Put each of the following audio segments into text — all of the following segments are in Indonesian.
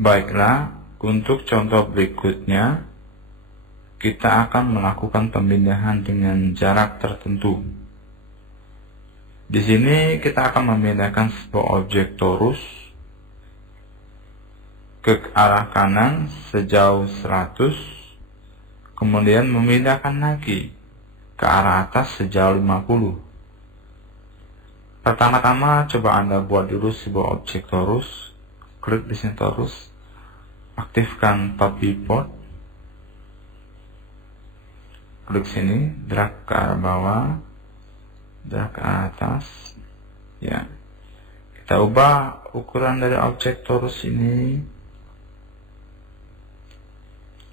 Baiklah, untuk contoh berikutnya, kita akan melakukan pemindahan dengan jarak tertentu. Di sini kita akan memindahkan sebuah objek torus ke arah kanan sejauh 100, kemudian memindahkan lagi ke arah atas sejauh 50. Pertama-tama coba Anda buat dulu sebuah objek torus. Klik di sini torus, aktifkan top viewport, klik sini, drag ke arah bawah, drag ke arah atas. Ya, kita ubah ukuran dari objek torus ini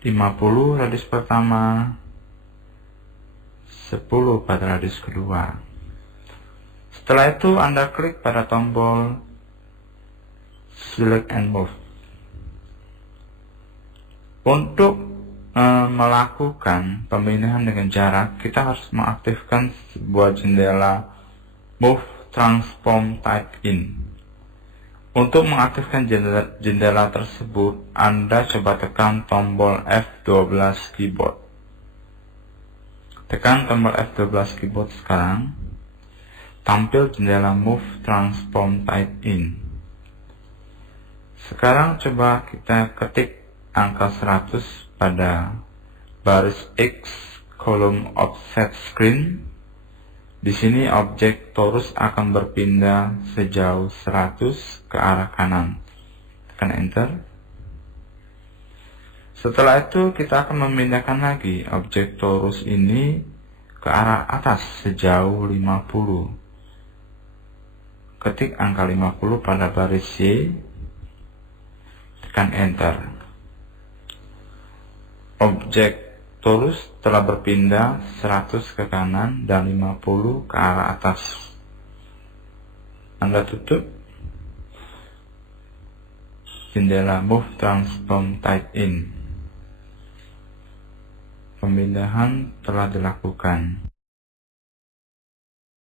50 radius pertama, 10 pada radius kedua. Setelah itu Anda klik pada tombol Select and Move. Untuk melakukan pemindahan dengan jarak, kita harus mengaktifkan sebuah jendela Move Transform Type In. Untuk mengaktifkan jendela tersebut, Anda coba tekan tombol F12 keyboard. Tekan tombol F12 keyboard sekarang. Tampil jendela Move Transform Type In. Sekarang coba kita ketik angka 100 pada baris X kolom offset screen. Di sini objek torus akan berpindah sejauh 100 ke arah kanan. Tekan enter. Setelah itu kita akan memindahkan lagi objek torus ini ke arah atas sejauh 50. Ketik angka 50 pada baris Y. Tekan enter. Objek torus telah berpindah 100 ke kanan dan 50 ke arah atas. Anda tutup jendela Move Transform Type In. Pemindahan telah dilakukan.